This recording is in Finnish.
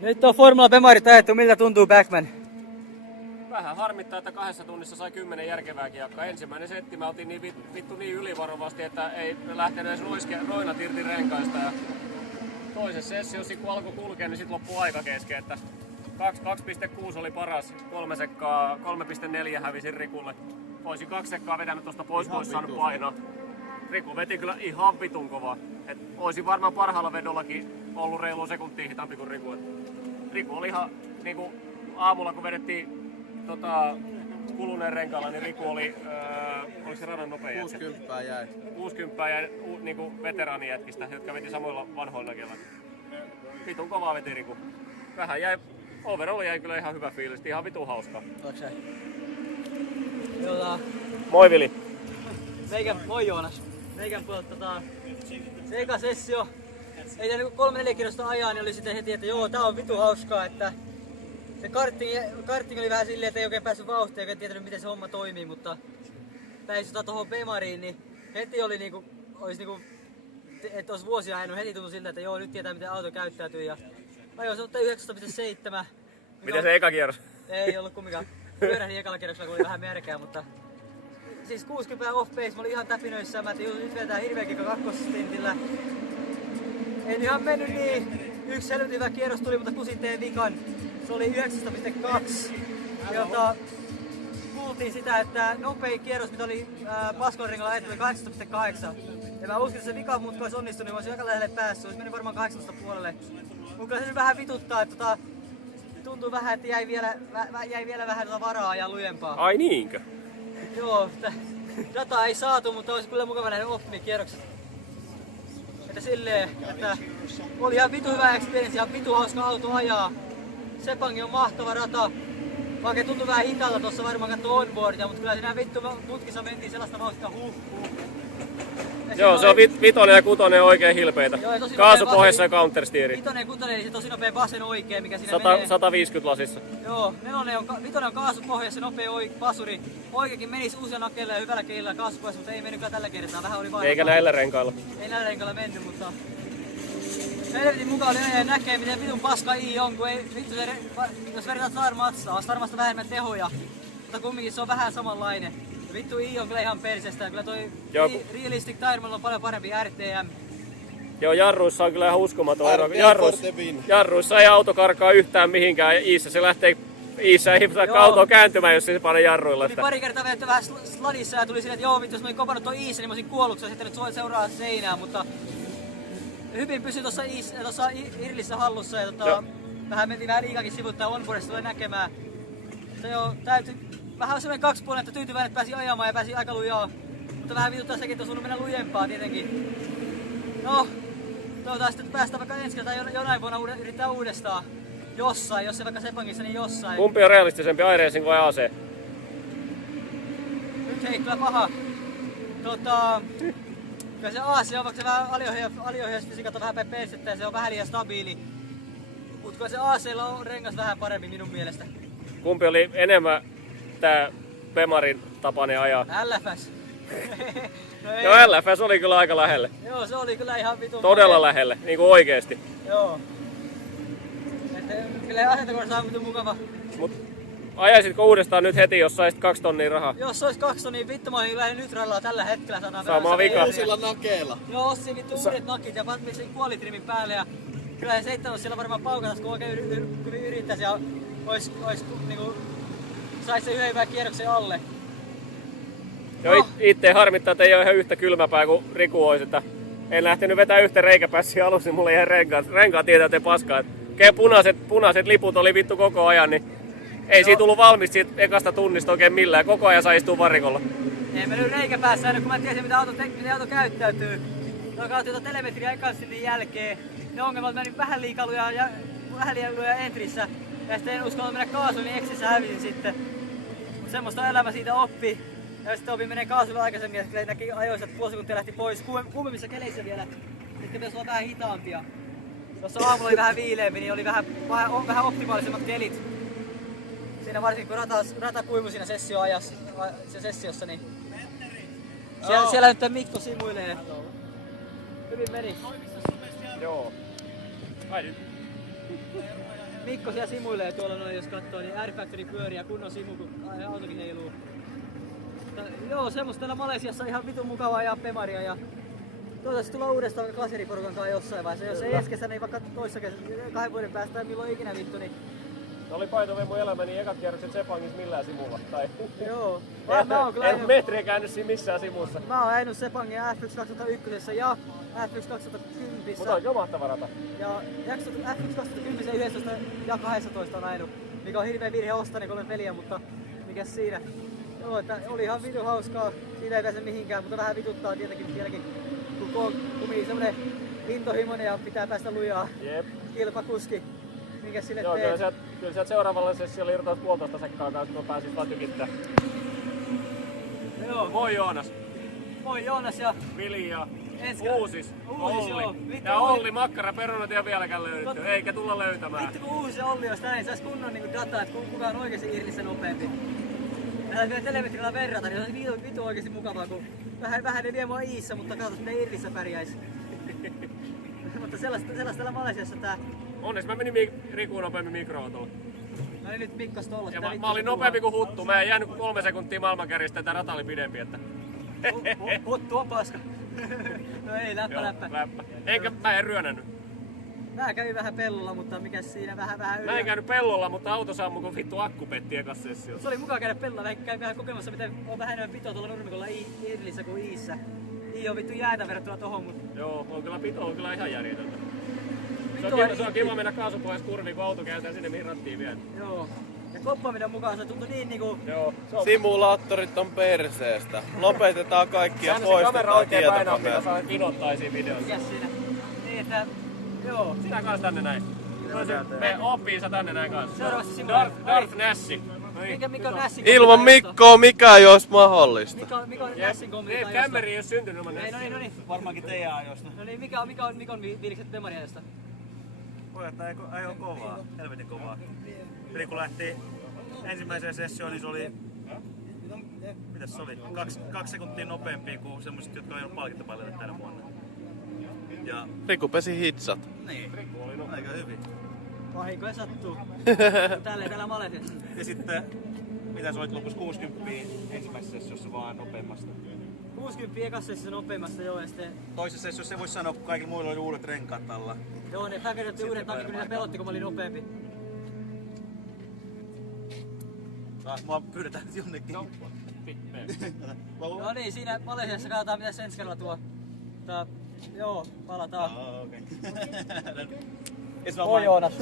Nyt on Formula Bemarit ajettu, miltä tuntuu Backman? Vähän harmittaa, että 2 tunnissa sai 10 järkevää kiekkaa. Ensimmäinen setti mä otin niin vittu niin ylivarovasti, että ei lähtenyt edes roinat irti renkaista. Ja toisessa sessiossa kun alkoi kulkea, niin sit loppui aika kesken. Että 2.6 oli paras, 3.4 hävisin Rikulle. Olisin 2 sekkaa vetänyt tosta pois, kun olisi saanut painaa. Riku veti kyllä ihan vitun kovaa. Et olisin varmaan parhaalla vedollakin ollut reilu sekuntia hitaampi kuin Riku. Riku oli ihan niinku aamulla kun vedettiin kuluneen renkaalla, niin Riku oli, oliko se radan nopein jätkä? 60 jäi. 60 jäi niinku veteraanijätkistä, jotka veti samoilla vanhoilla näkellä. Vitun kovaa veti Riku. Vähän jäi, overall jäi kyllä ihan hyvä fiilis, ihan vitun hauskaa. Moi Vili. Moi Joonas. Meikän puolelta se eka sessio. Ei tehnyt 3-4 kierrosta ajaa, niin oli sitten heti, että joo, tää on vitu hauskaa, että se karting oli vähän silleen, että ei oikein päässyt vauhtiin eikä tietänyt miten se homma toimii, mutta päin tuohon Bemariin, niin heti oli niinku, että olisi vuosia ajanut, heti tuntui siltä, että joo, nyt tietää miten auto käyttäytyy ja ajoin se ottaa 19.7. Miten se eka kierros? Ei ollut kumminkaan. Pyörähdin ekalla kierroksella, kun oli vähän märkää, mutta siis 60 off pace, mä olin ihan täpinöissä, mä ajattelin, nyt vedetään hirveä kiekka kakkosstintillä. En ihan mennyt niin, yksi helvetin hyvä kierros tuli, mutta kusin teen vikan. Se oli 9.2, jota kuultiin sitä, että nopein kierros, mitä oli Paskolan ajettu, oli 8.8. Ja mä uskon, että se vikamuutka olisi onnistunut, niin mä olisin aika lähelle päässyt, olisi mennyt varmaan 18 puolelle. Mutta kyllä se nyt vähän vituttaa, että tuntuu vähän, että jäi vielä vähän varaa ja lujempaa. Ai niinkö? Joo, dataa ei saatu, mutta olisi kyllä mukava nähdä optimikierrokset. Että silleen, että oli ihan vitu hyvä experience, ihan vitu hauska auto ajaa. Sepangi on mahtava rata. Vaikka tuntui vähän hitaalta tuossa varmaan kattoo onboardia, mutta kyllä siinä vittu mutkissa mentiin sellaista vauhtia Joo, se on vitonen ja kutonen oikein hilpeitä. Kaasupohjassa ja countersteeri. Vitonen ja kutonen, eli se tosi nopea vasen oikein, mikä siinä 150 lasissa. Joo, vitonen on kaasupohjassa, nopea pasuri. Oikeakin menisi uusia nakkeilla ja hyvällä keillä kaasupohjassa, mutta ei mennyt kyllä tällä kertaa. Vähän oli eikä näillä renkailla. Ei näillä renkailla mennyt, mutta helvetin mukaan oli ajaa näkee, miten vitun paska I on, kun ei vittu se, jos verrataan Star-Matsaan, on Star-Masta vähemmän tehoja, mutta kumminkin se on vähän samanlainen. Ja vittu I on kyllä ihan persestä, kyllä toi Realistic Tire on paljon parempi RTM. Joo, jarruissa on kyllä ihan uskomaton ero. Jarruissa ei auto karkaa yhtään mihinkään ja Iissä se lähtee Iissä ei saa autoa kääntymään, jos se panee jarruilla. Tuli pari kertaa vedetty vähän sladissa ja tuli silleen, että joo vittu, jos mä olin kopannut tuon Iissä, niin mä olisin kuollut, se sitten nyt seuraa seinää, mutta hyvin pysyi tuossa Irlissä hallussa ja vähän mentiin vähän liikakin sivuttaa onboardista tulee näkemään. Se jo täytyy vähän semmoinen 2 puolen, että tyytyväinen, että pääsi ajamaan ja pääsi aika lujaa. Mutta vähän vituttaa sekin, että on sunnut mennä lujempaa tietenkin. No, toivotaan sitten, että päästään vaikka ensi kertaa jonain vuonna yrittää uudestaan. Jossain, jos ei vaikka Sepangissa, niin jossain. Kumpi on realistisempi, iRacing vai AC? Nyt ei kyllä paha. Kyllä se AC on, vaikka se vähän aliohjausfysiikalta vähän päin persettä ja se on vähän liian stabiili. Mut kyllä se AC:lla on rengas vähän parempi minun mielestä. Kumpi oli enemmän tää Bemarin tapainen ajaa? LFS. No joo, LFS oli kyllä aika lähelle. Joo, se oli kyllä ihan vitun todella lähelle, niinku oikeesti. Joo. Kyllä asentakohdassa on vitun mukava. Mut ajaisitko uudestaan nyt heti, jos saisit 2 tonnia rahaa? Jos ois 2 tonnia, vittu mä olisin kyllä nyt rallaa tällä hetkellä. Samaa vika. Uusilla nakeilla. Joo, ostin vittu uudet nakit ja pantin puolitrimin päälle ja kyllä se 7 siellä varmaan paukatas, kun oikein yrittäisi ja ois niinku sais se yhden hyvän kierroksen alle. Joo, itse harmittaa, että ei ole ihan yhtä kylmäpää kuin Riku olisi, että en lähtenyt vetää yhtä reikäpässiä alussa, niin mulla ei ihan renkaat tietää, että paskaa. Punaiset liput oli vittu koko ajan, niin ei siitä tullut valmista siitä ekasta tunnista oikein millään. Koko ajan sai istua varikolla. Ei mennyt reikäpäässä aina, kun mä tiesin, miten auto käyttäytyy. Katsoin telemetriä ekan sintin jälkeen. Ne ongelmat meni vähän liikaa luja entrissä. Ja sitten en uskallut mennä kaasuun, niin eksissä hävisin sitten. Mut semmoista elämä siitä oppi. Ja sitten opin menee kaasulle aikaisemmin ja näki ajoissa, että puoli sekuntia lähti pois. Kuumemmissa keleissä vielä. Sitten pitäisi olla vähän hitaampia. Tuossa aamulla oli vähän viileempi, niin oli vähän optimaalisemmat kelit. Siinä varsinkin kun rata kuivui siinä sessiossa, niin siellä nyt Mikko simuilee. Hyvin meni. Joo. Ai nyt. Mikko siellä simuilee tuolla noin, jos katsoo, niin Air Factory pyörii ja kunnon simu, kun autokin heiluu. Joo, semmoista täällä Malesiassa ihan vitun mukavaa ajaa Pemaria ja toivottavasti tullaan uudestaan klaseriporukan kanssa jossain vaiheessa. Jos ei ensi kesänä, niin vaikka toissa kesänä, 2 vuoden päästä milloin ikinä vittu, niin... Se oli paitove mun elämäni ekat kierrokset Sepangissa millään simulla. Tai... Joo. Mä oon kyllä... En metriä käynyt siinä missään simussa. Mä oon ajanut Sepangin F1 2001 ja F1 2010. Mutta on jo mahtava rata. Ja F1 2010, 11 ja 12 on ajanut, mikä on hirveä virhe ostaa ne 3 peliä, mutta mikäs siinä. Joo, että oli ihan vitun hauskaa, siitä ei pääse mihinkään, mutta vähän vituttaa tietenkin vieläkin, kun kumii semmonen intohimoinen ja pitää päästä lujaa. Jep. Kilpakuski, minkä sille joo, teet. Kyllä sieltä seuraavalla sessiolla irtoisi 1,5 sekkaa kanssa, kun pääsis vaan tykittää. Joo. Moi Joonas. Moi Joonas ja Vili ja Uusis, Olli. joo. Ja Olli makkara perunat ei ole vieläkään löydetty, eikä tulla löytämään. Vittu kun Uusi ja Olli olisi näin, sais kunnon niinku dataa, että kuka on oikeesti irtissä nopeampi. Näillä vielä telemetrillä verrata, niin se on vitu oikeesti mukavaa, kun vähän ne vie mua iissä, mutta katsotaan miten irtissä pärjäis. Mutta sellaista täällä Malesiassa tää... Onneksi mä menin Rikuun nopeammin mikroautolla. No niin nyt Mikkos tolla. Ja mä olin nopeampi kuin Huttu, mä en jäänyt 3 sekuntia maailmankärjistä ja tää rata oli pidempi, että... Huttu on paska. No ei, läppä. Enkä mä en ryönännyt. Mä kävin vähän pellolla, mutta mikäs siinä vähän yli. Mä en käynyt pellolla, mutta auto sammui kun vittu akku petti ekas sessiossa. Se oli mukaan käydä pellolla, kävin vähän kokemassa miten on vähän enemmän pitoa tuolla nurmikolla Irlissä kuin Iissä. I on vittu jäätä verrattuna tohon, mut... Joo, on kyllä pito on kyllä ihan järjetöntä. Se on Pito kiva mennä kaasupohjassa kurviin, kun auto kääntää sinne mihin rattiin vielä. Joo. Ja koppaminen mukaan se tuntui niin niinku... Joo. Simulaattorit on perseestä. Lopetetaan kaikki ja kamera poistetaan oikein painaa, mitä tietokoneet. saa vinottaa siinä videossa. Mikäs siinä? Niin että... Joo. Sinä kans tänne näin. Me oppii sä tänne näin kanssa. Seuraavassa simulaattorissa. Darth Nassi. Mikä on Nassin Ilman Mikkoa mikä ei olisi mahdollista. Mikä on Nassin kommentti Dave Cameron ei oo syntynyt ilman Ei, Nassia. no niin. Varmaankin teidän ajoista. No niin, mikä on Mikon fiilikset Pemariajasta? Pojat ajoi kovaa, helvetin kovaa. Eli kun lähti ensimmäiseen sessioon, niin se oli... Mitäs se oli? 2 sekuntia nopeampi kuin semmoiset, jotka on ollut palkintopalveluja tänä vuonna. Ja... Riku pesi hitsat. Niin, aika hyvin. Vahinkoja sattuu. Tälleen täällä Malesiassa. Ja sitten, mitä se oli lopussa 60 ensimmäisessä sessiossa vaan nopeammasta. 60 ekassa se nopeammasta joo, ja sitten... Toisessa sessiossa se voisi sanoa, kun kaikilla muilla oli uudet renkaat alla. Joo, ne häkelötti uudet takia, kun niitä pelotti, kun mä olin nopeampi. Taas mua pyydetään nyt jonnekin. No niin, siinä Malesiassa katsotaan mitä ensi kerralla tuo. Joo, palataan. Okei. Moi Joonas.